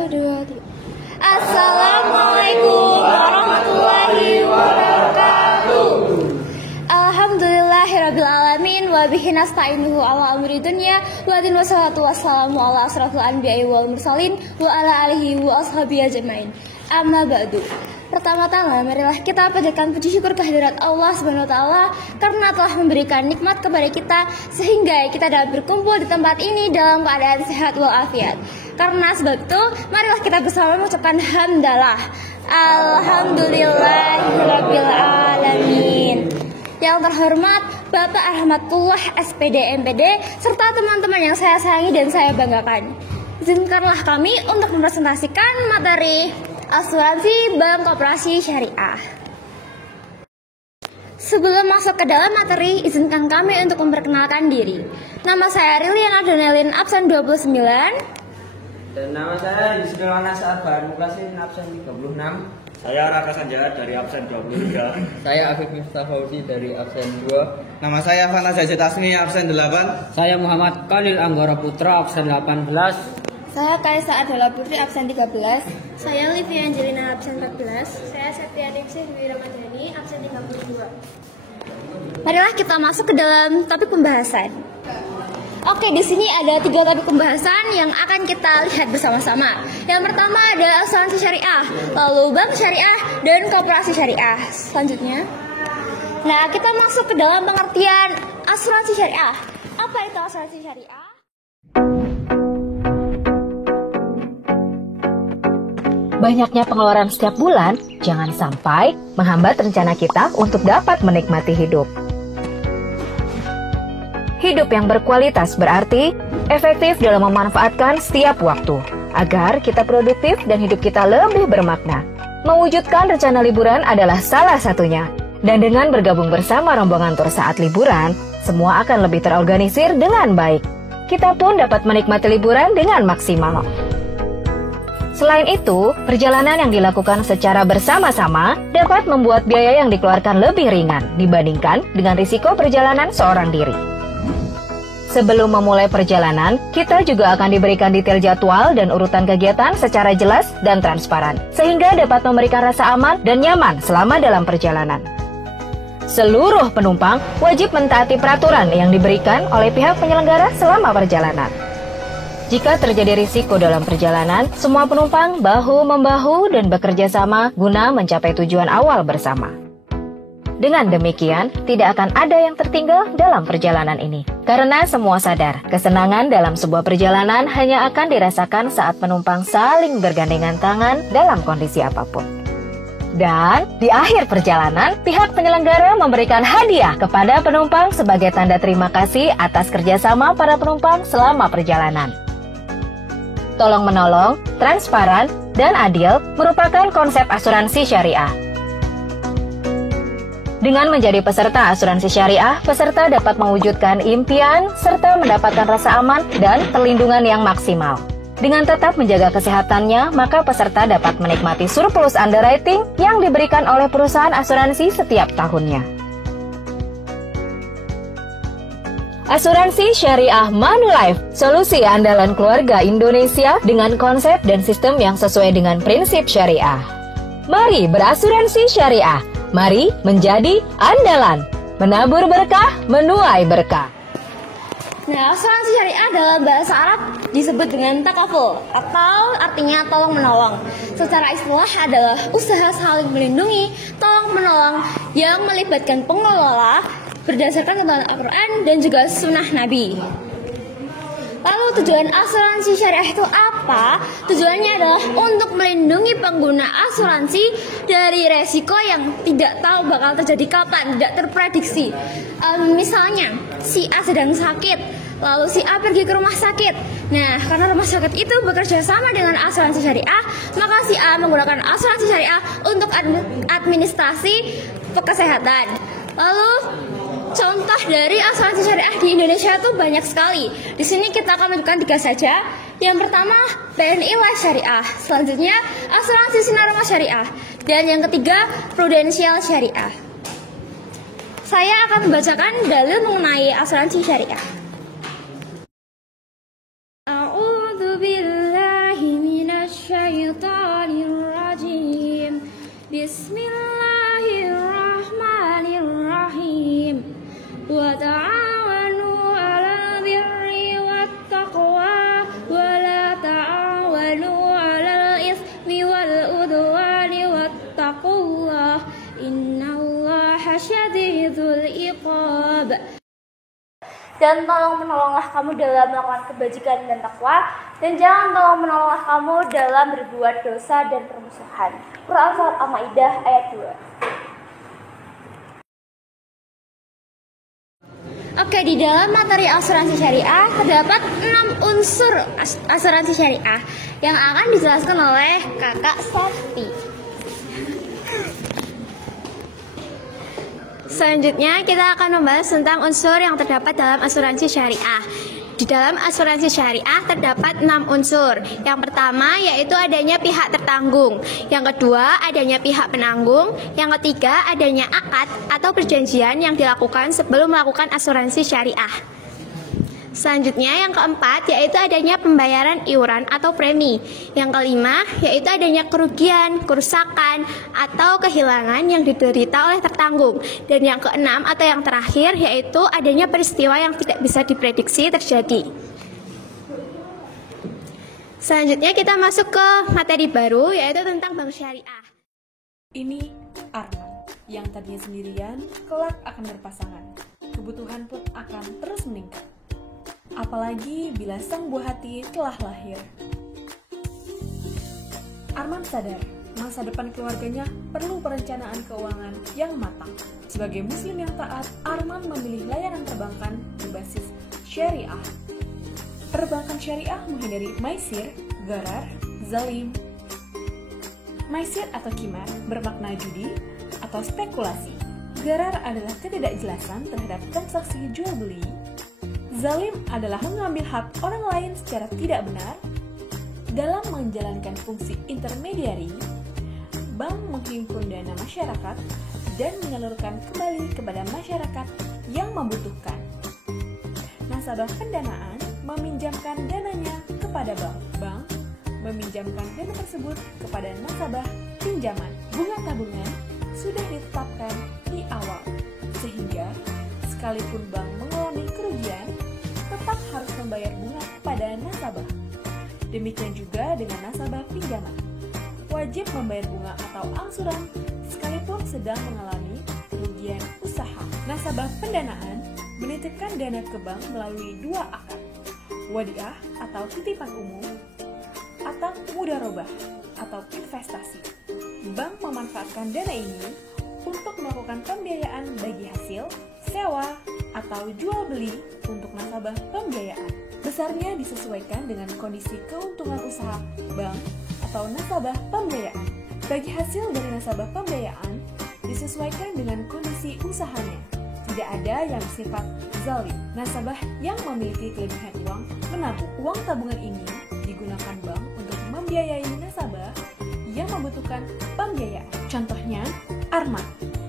Assalamualaikum warahmatullahi wabarakatuh. Alhamdulillahirrabbilalamin wa bihi nasta'inuhu ala amri dunya wa din wassalatu wassalamu ala asrafil anbiya'i wal mursalin wa ala alihi wa ashabihi ajmain. Amma ba'du. Pertama-tama marilah kita panjatkan puji syukur kehadirat Allah Subhanahu wa taala karena telah memberikan nikmat kepada kita sehingga kita dapat berkumpul di tempat ini dalam keadaan sehat walafiat. Karena sebab itu marilah kita bersama mengucapkan hamdalah. Alhamdulillahirabbil alamin. Yang terhormat Bapak Rahmatullah SPD MPD serta teman-teman yang saya sayangi dan saya banggakan. Izinkanlah kami untuk mempresentasikan materi Asuransi Bank Koperasi Syariah. Sebelum masuk ke dalam materi, izinkan kami untuk memperkenalkan diri. Nama saya Riliana Donelin, absen 29. Dan nama saya Yusril Nasar Bahan Muklasin, absen 36. Saya Raka Sanjaya dari absen 23. Saya Afif Miftah Fauzi dari absen 2. Nama saya Fana Jazid Asmi, absen 8. Saya Muhammad Khalil Anggara Putra, absen 18. Saya Kaisa Adela Putri, absen 13. Saya Livia Angelina, absen 14. Saya Septia Ningsih Dwi Ramadhani, absen 32. Marilah kita masuk ke dalam topik pembahasan. Oke, di sini ada 3 topik pembahasan yang akan kita lihat bersama-sama. Yang pertama ada asuransi syariah, lalu bank syariah, dan koperasi syariah. Selanjutnya, nah kita masuk ke dalam pengertian asuransi syariah. Apa itu asuransi syariah? Banyaknya pengeluaran setiap bulan jangan sampai menghambat rencana kita untuk dapat menikmati hidup. Hidup yang berkualitas berarti efektif dalam memanfaatkan setiap waktu, agar kita produktif dan hidup kita lebih bermakna. Mewujudkan rencana liburan adalah salah satunya. Dan dengan bergabung bersama rombongan tur saat liburan, semua akan lebih terorganisir dengan baik. Kita pun dapat menikmati liburan dengan maksimal. Selain itu, perjalanan yang dilakukan secara bersama-sama dapat membuat biaya yang dikeluarkan lebih ringan dibandingkan dengan risiko perjalanan seorang diri. Sebelum memulai perjalanan, kita juga akan diberikan detail jadwal dan urutan kegiatan secara jelas dan transparan, sehingga dapat memberikan rasa aman dan nyaman selama dalam perjalanan. Seluruh penumpang wajib mentaati peraturan yang diberikan oleh pihak penyelenggara selama perjalanan. Jika terjadi risiko dalam perjalanan, semua penumpang bahu-membahu dan bekerja sama guna mencapai tujuan awal bersama. Dengan demikian, tidak akan ada yang tertinggal dalam perjalanan ini. Karena semua sadar, kesenangan dalam sebuah perjalanan hanya akan dirasakan saat penumpang saling bergandengan tangan dalam kondisi apapun. Dan di akhir perjalanan, pihak penyelenggara memberikan hadiah kepada penumpang sebagai tanda terima kasih atas kerjasama para penumpang selama perjalanan. Tolong-menolong, transparan, dan adil merupakan konsep asuransi syariah. Dengan menjadi peserta asuransi syariah, peserta dapat mewujudkan impian serta mendapatkan rasa aman dan perlindungan yang maksimal. Dengan tetap menjaga kesehatannya, maka peserta dapat menikmati surplus underwriting yang diberikan oleh perusahaan asuransi setiap tahunnya. Asuransi Syariah Manulife, solusi andalan keluarga Indonesia dengan konsep dan sistem yang sesuai dengan prinsip syariah. Mari berasuransi syariah, mari menjadi andalan, menabur berkah, menuai berkah. Nah, asuransi syariah dalam bahasa Arab disebut dengan takaful atau artinya tolong menolong. Secara istilah adalah usaha saling melindungi, tolong menolong yang melibatkan pengelola berdasarkan ketentuan Al-Quran dan juga sunnah Nabi. Lalu tujuan asuransi syariah itu apa? Tujuannya adalah untuk melindungi pengguna asuransi dari resiko yang tidak tahu bakal terjadi kapan, tidak terprediksi. Misalnya, si A sedang sakit, lalu si A pergi ke rumah sakit. Nah, karena rumah sakit itu bekerja sama dengan asuransi syariah, maka si A menggunakan asuransi syariah untuk administrasi kesehatan. Lalu contoh dari asuransi syariah di Indonesia itu banyak sekali. Di sini kita akan menunjukkan 3 saja. Yang pertama, BNI Life Syariah. Selanjutnya, asuransi Sinarmas Syariah. Dan yang ketiga, Prudential Syariah. Saya akan membacakan dalil mengenai asuransi syariah. A'udzu billahi minasy dan tolong menolonglah kamu dalam melakukan kebajikan dan takwa, dan jangan tolong menolonglah kamu dalam berbuat dosa dan permusuhan. Quran Surat Al-Maidah ayat 2. Oke, di dalam materi asuransi syariah terdapat 6 unsur asuransi syariah yang akan dijelaskan oleh Kakak Septi. Selanjutnya kita akan membahas tentang unsur yang terdapat dalam asuransi syariah. Di dalam asuransi syariah terdapat 6 unsur. Yang pertama yaitu adanya pihak tertanggung. Yang kedua adanya pihak penanggung. Yang ketiga adanya akad atau perjanjian yang dilakukan sebelum melakukan asuransi syariah. Selanjutnya yang keempat yaitu adanya pembayaran iuran atau premi. Yang kelima yaitu adanya kerugian, kerusakan, atau kehilangan yang diderita oleh tertanggung. Dan yang keenam atau yang terakhir yaitu adanya peristiwa yang tidak bisa diprediksi terjadi. Selanjutnya kita masuk ke materi baru yaitu tentang bank syariah. Ini Arman yang tadinya sendirian kelak akan berpasangan. Kebutuhan pun akan terus meningkat. Apalagi bila sang buah hati telah lahir. Arman sadar, masa depan keluarganya perlu perencanaan keuangan yang matang. Sebagai muslim yang taat, Arman memilih layanan perbankan berbasis syariah. Perbankan syariah menghindari maisir, gharar, zalim. Maisir atau qimar bermakna judi atau spekulasi. Gharar adalah ketidakjelasan terhadap transaksi jual beli. Zalim adalah mengambil hak orang lain secara tidak benar. Dalam menjalankan fungsi intermediari, bank menghimpun dana masyarakat dan menyalurkan kembali kepada masyarakat yang membutuhkan. Nasabah pendanaan meminjamkan dananya kepada bank. Bank meminjamkan dana tersebut kepada nasabah pinjaman. Bunga tabungan sudah ditetapkan di awal, sehingga sekalipun bank mengalami kerugian, tetap harus membayar bunga kepada nasabah. Demikian juga dengan nasabah pinjaman, wajib membayar bunga atau angsuran sekalipun sedang mengalami kerugian usaha. Nasabah pendanaan menitipkan dana ke bank melalui 2 akad, wadiah atau titipan umum, atau mudharabah atau investasi. Bank memanfaatkan dana ini untuk melakukan pembiayaan bagi hasil sewa atau jual beli untuk nasabah pembiayaan. Besarnya disesuaikan dengan kondisi keuntungan usaha bank atau nasabah pembiayaan. Bagi hasil dari nasabah pembiayaan disesuaikan dengan kondisi usahanya. Tidak ada yang sifat zalim. Nasabah yang memiliki kelebihan uang menabung. Uang tabungan ini digunakan bank untuk membiayai nasabah yang membutuhkan pembiayaan. Contohnya, Arman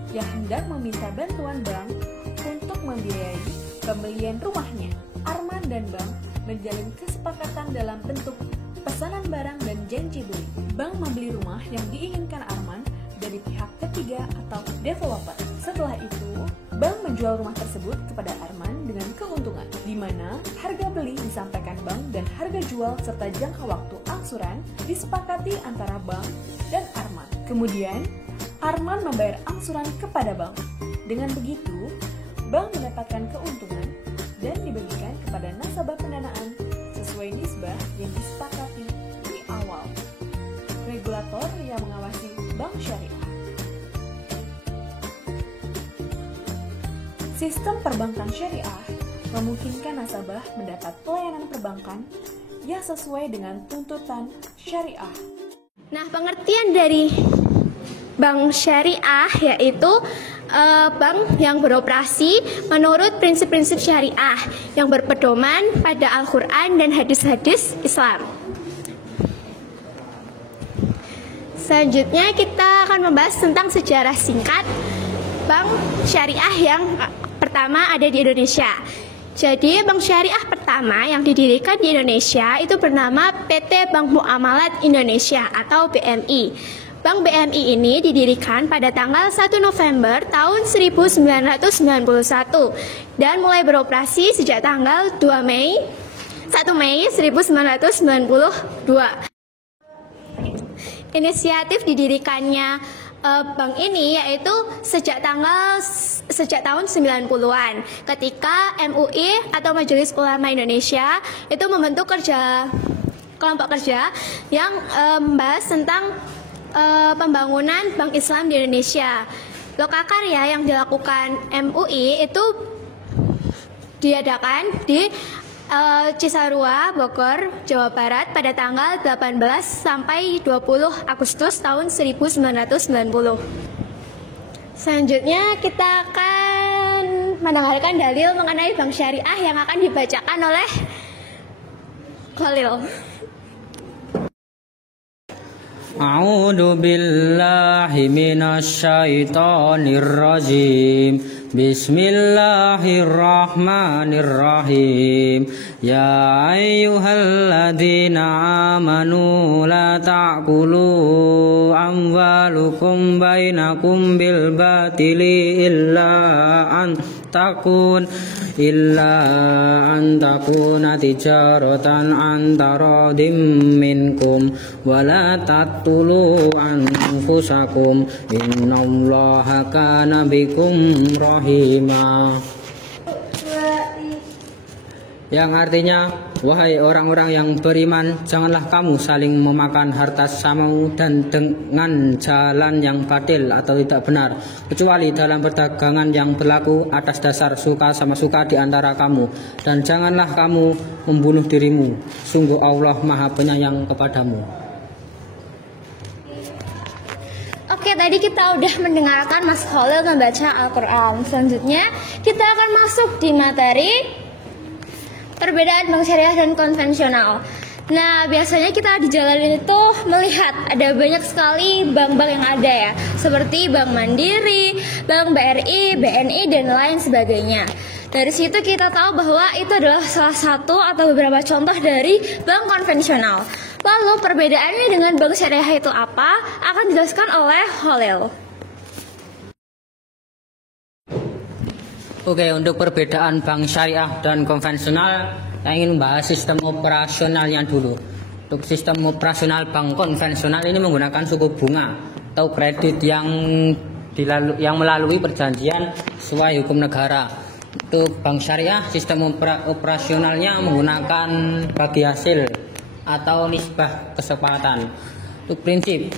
yang hendak meminta bantuan bank untuk membiayai pembelian rumahnya. Arman dan bank menjalin kesepakatan dalam bentuk pesanan barang dan janji beli. Bank membeli rumah yang diinginkan Arman dari pihak ketiga atau developer. Setelah itu, bank menjual rumah tersebut kepada Arman dengan keuntungan, di mana harga beli disampaikan bank dan harga jual serta jangka waktu angsuran disepakati antara bank dan Arman. Kemudian, Arman membayar angsuran kepada bank. Dengan begitu, bank mendapatkan keuntungan dan dibagikan kepada nasabah pendanaan sesuai nisbah yang disepakati di awal. Regulator yang mengawasi bank syariah. Sistem perbankan syariah memungkinkan nasabah mendapat pelayanan perbankan yang sesuai dengan tuntutan syariah. Nah, pengertian dari bank syariah yaitu bank yang beroperasi menurut prinsip-prinsip syariah yang berpedoman pada Al-Quran dan hadis-hadis Islam. Selanjutnya kita akan membahas tentang sejarah singkat bank syariah yang pertama ada di Indonesia. Jadi bank syariah pertama yang didirikan di Indonesia itu bernama PT Bank Muamalat Indonesia atau BMI. Bank BMI ini didirikan pada tanggal 1 November tahun 1991 dan mulai beroperasi sejak tanggal 1 Mei 1992. Inisiatif didirikannya bank ini yaitu sejak tahun 90-an ketika MUI atau Majelis Ulama Indonesia itu membentuk kelompok kerja yang membahas tentang pembangunan Bank Islam di Indonesia. Lokakarya yang dilakukan MUI itu diadakan di Cisarua, Bogor, Jawa Barat pada tanggal 18 sampai 20 Agustus tahun 1990. Selanjutnya kita akan mendengarkan dalil mengenai bank syariah yang akan dibacakan oleh Khalil. A'udzu billahi minasyaitonir rajim. Bismillahirrahmanirrahim. Ya ayyuhalladzina amanu la ta'kulu amwalukum bainakum bil batili illa an takuna tijaratan antaradim minkum wala taqtulu anfusakum innallaha kana bikum rahima. Yang artinya, wahai orang-orang yang beriman, janganlah kamu saling memakan harta samamu dan dengan jalan yang batil atau tidak benar, kecuali dalam perdagangan yang berlaku atas dasar suka sama suka di antara kamu. Dan janganlah kamu membunuh dirimu, sungguh Allah Maha Penyayang kepadamu. Oke, tadi kita udah mendengarkan Mas Khalil membaca Al-Quran. Selanjutnya kita akan masuk di materi perbedaan bank syariah dan konvensional. Nah, biasanya kita di jalan itu melihat ada banyak sekali bank-bank yang ada ya, seperti Bank Mandiri, Bank BRI, BNI, dan lain sebagainya. Dari situ kita tahu bahwa itu adalah salah satu atau beberapa contoh dari bank konvensional. Lalu perbedaannya dengan bank syariah itu apa? Akan dijelaskan oleh Khalil. Oke, untuk perbedaan bank syariah dan konvensional, saya ingin membahas sistem operasionalnya dulu. Untuk sistem operasional bank konvensional ini menggunakan suku bunga atau kredit yang melalui perjanjian sesuai hukum negara. Untuk bank syariah, sistem operasionalnya menggunakan bagi hasil atau nisbah kesepakatan. Untuk prinsip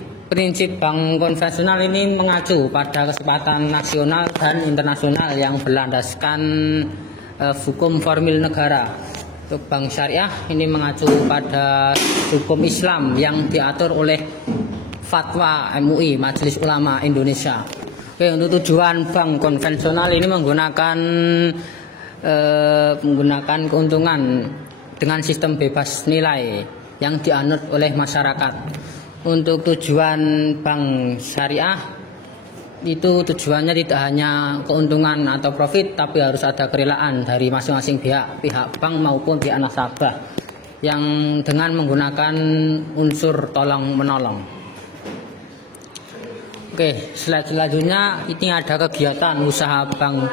bank konvensional ini mengacu pada kesepakatan nasional dan internasional yang berlandaskan hukum formil negara. Untuk bank syariah ini mengacu pada hukum Islam yang diatur oleh fatwa MUI, Majelis Ulama Indonesia. Oke, untuk tujuan bank konvensional ini menggunakan keuntungan dengan sistem bebas nilai yang dianut oleh masyarakat. Untuk tujuan bank syariah itu tujuannya tidak hanya keuntungan atau profit, tapi harus ada kerelaan dari masing-masing pihak bank maupun pihak nasabah yang dengan menggunakan unsur tolong menolong. Oke, selanjutnya ini ada kegiatan usaha bank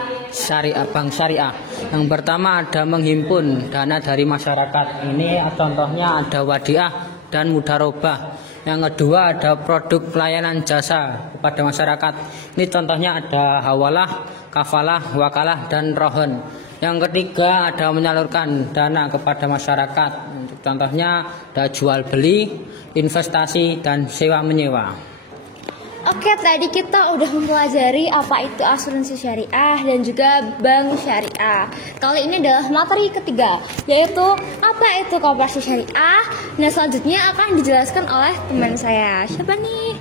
syariah. Yang pertama ada menghimpun dana dari masyarakat. Ini contohnya ada wadiah dan mudharabah. Yang kedua ada produk pelayanan jasa kepada masyarakat. Ini contohnya ada hawalah, kafalah, wakalah, dan rohon. Yang ketiga ada menyalurkan dana kepada masyarakat. Contohnya ada jual beli, investasi, dan sewa menyewa. Oke, tadi kita udah mempelajari apa itu asuransi syariah dan juga bank syariah. Kali ini adalah materi ketiga, yaitu apa itu koperasi syariah. Nah, selanjutnya akan dijelaskan oleh teman saya. Siapa nih?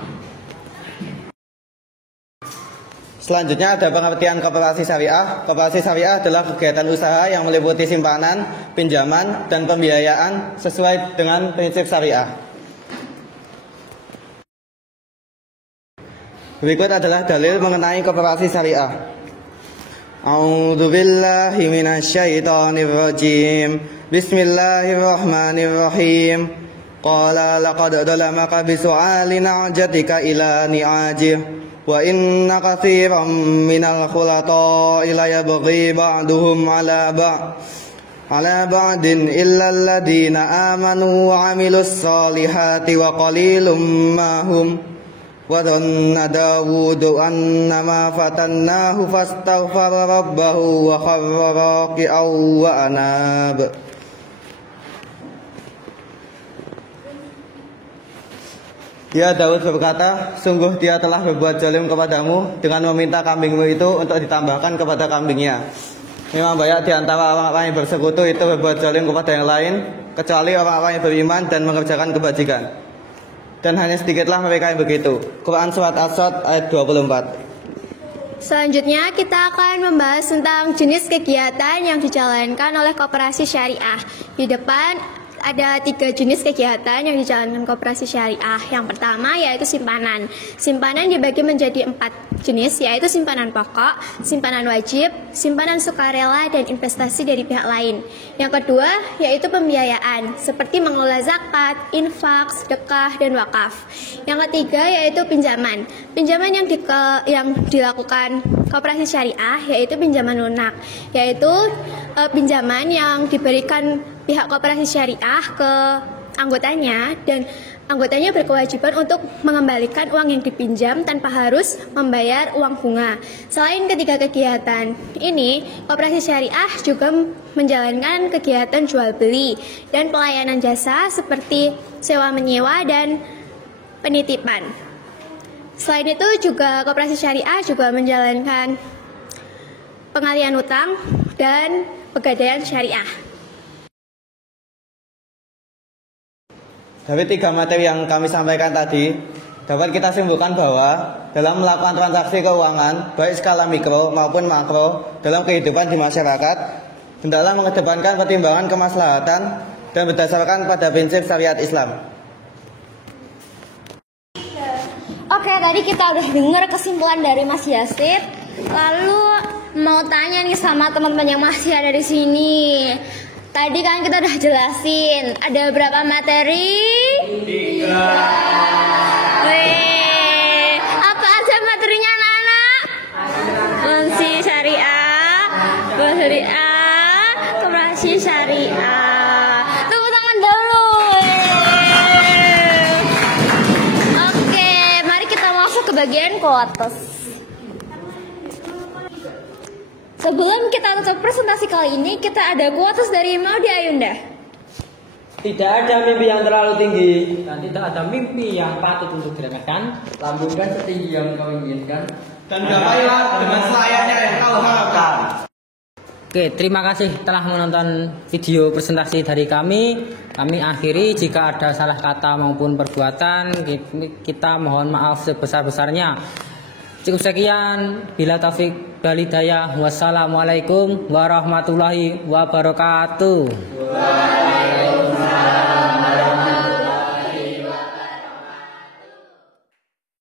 Selanjutnya ada pengertian koperasi syariah. Koperasi syariah adalah kegiatan usaha yang meliputi simpanan, pinjaman, dan pembiayaan sesuai dengan prinsip syariah. Berikut adalah dalil mengenai koperasi syariah. A'udzu billahi minasyaitonir rajim. Bismillahirrahmanirrahim. Qala laqad dalamaka bisu'ali na'jatika ila ni'ajih wa inna katsiran minal khulata'i la yabghi ba'duhum 'ala ba'din illa alladhina amanu wa 'amilus solihati wa qalilum ma hum Wa dhanna Dawudu annama fatannahu fastaghfara rabbahu wa kharra raki'an wa anab. Ya, Daud berkata, sungguh dia telah berbuat zalim kepadamu dengan meminta kambingmu itu untuk ditambahkan kepada kambingnya. Memang banyak di antara orang-orang yang bersekutu itu berbuat zalim kepada yang lain, kecuali orang-orang yang beriman dan mengerjakan kebajikan. Dan hanya sedikitlah mereka yang begitu. Quran Surat As-Sad ayat 24. Selanjutnya kita akan membahas tentang jenis kegiatan yang dijalankan oleh koperasi syariah. Di depan ada 3 jenis kegiatan yang dijalankan koperasi syariah. Yang pertama yaitu simpanan. Simpanan dibagi menjadi 4 jenis, yaitu simpanan pokok, simpanan wajib, simpanan sukarela, dan investasi dari pihak lain. Yang kedua yaitu pembiayaan, seperti mengelola zakat, infak, sedekah, dan wakaf. Yang ketiga yaitu pinjaman. Pinjaman yang dilakukan koperasi syariah yaitu pinjaman lunak, yaitu pinjaman yang diberikan pihak koperasi syariah ke anggotanya, dan anggotanya berkewajiban untuk mengembalikan uang yang dipinjam tanpa harus membayar uang bunga. Selain ketiga kegiatan ini, koperasi syariah juga menjalankan kegiatan jual beli dan pelayanan jasa seperti sewa menyewa dan penitipan. Selain itu juga koperasi syariah juga menjalankan pengalihan utang dan pegadaian syariah. Dari 3 materi yang kami sampaikan tadi, dapat kita simpulkan bahwa dalam melakukan transaksi keuangan, baik skala mikro maupun makro dalam kehidupan di masyarakat, hendaklah mengedepankan pertimbangan kemaslahatan dan berdasarkan pada prinsip syariat Islam. Oke, tadi kita udah dengar kesimpulan dari Mas Yasid. Lalu mau tanya nih sama teman-teman yang masih ada di sini. Tadi kan kita udah jelasin ada berapa materi? 3. Wih, apa aja materinya anak-anak? Asuransi syariah, koperasi syariah. Tepuk tangan dulu. Oke, mari kita masuk ke bagian quotes. Sebelum kita tutup presentasi kali ini, kita ada quotes dari Maudy Ayunda. Tidak ada mimpi yang terlalu tinggi Dan tidak ada mimpi yang patut untuk diremehkan. Lambungkan setinggi yang kau inginkan. Dan gapailah dengan selayaknya yang kau harapkan. Oke, terima kasih telah menonton video presentasi dari kami. Kami akhiri, jika ada salah kata maupun perbuatan, kita mohon maaf sebesar-besarnya. Cukup sekian, bila taufik wal hidayah. Wassalamualaikum warahmatullahi wabarakatuh.